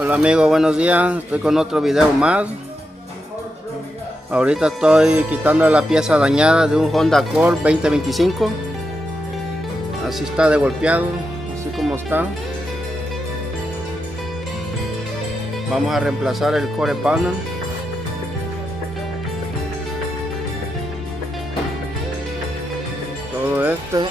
Hola amigos, buenos días. Estoy con otro video más. Ahorita estoy quitando la pieza dañada de un Honda Accord 2025. Así está de golpeado, así como está. Vamos a reemplazar el core panel. Todo esto.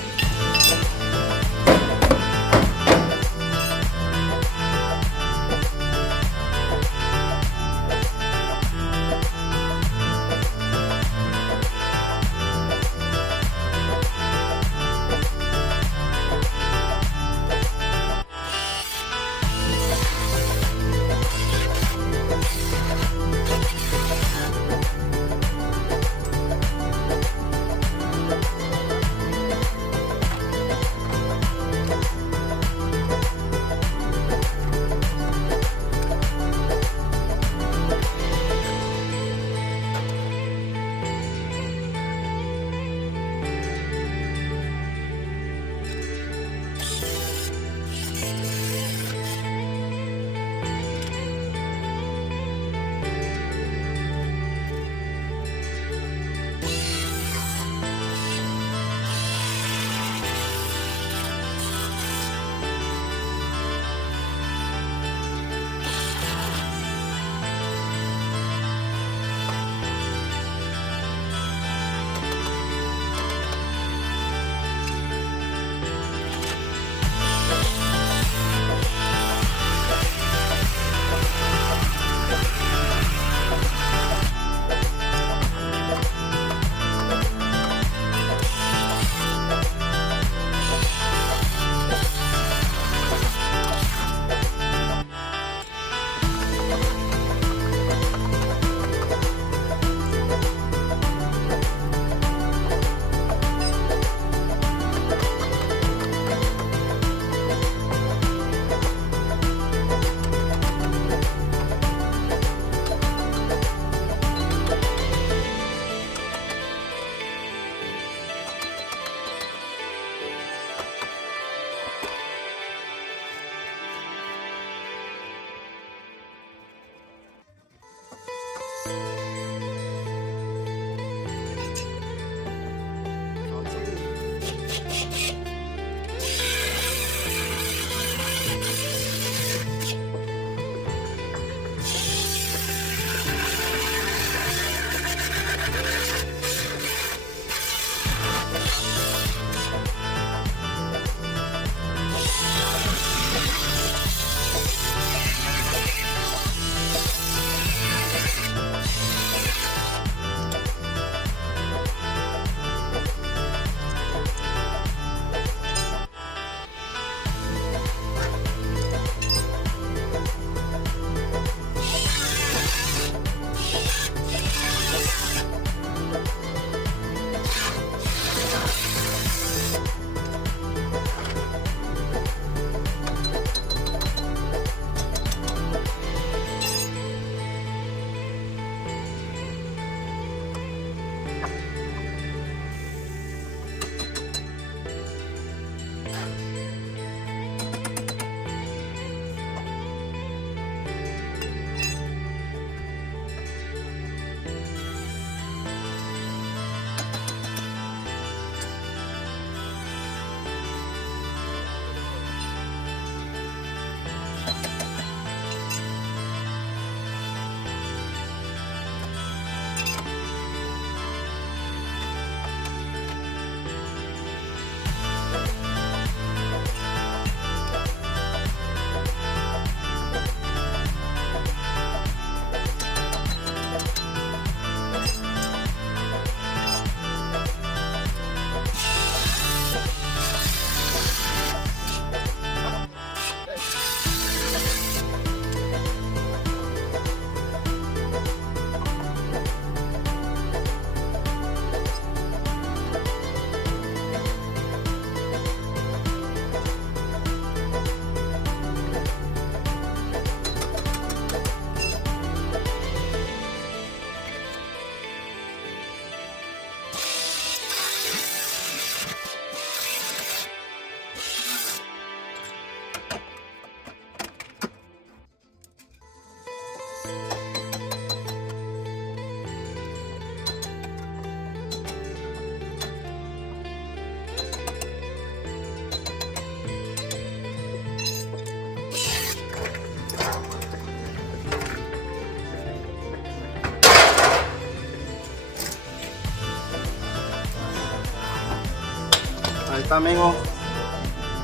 Ahí está, amigo.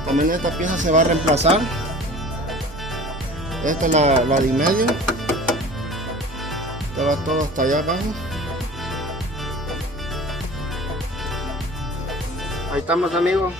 También esta pieza se va a reemplazar. Esta es la de en medio. Esta va todo hasta allá abajo. Ahí estamos, amigos.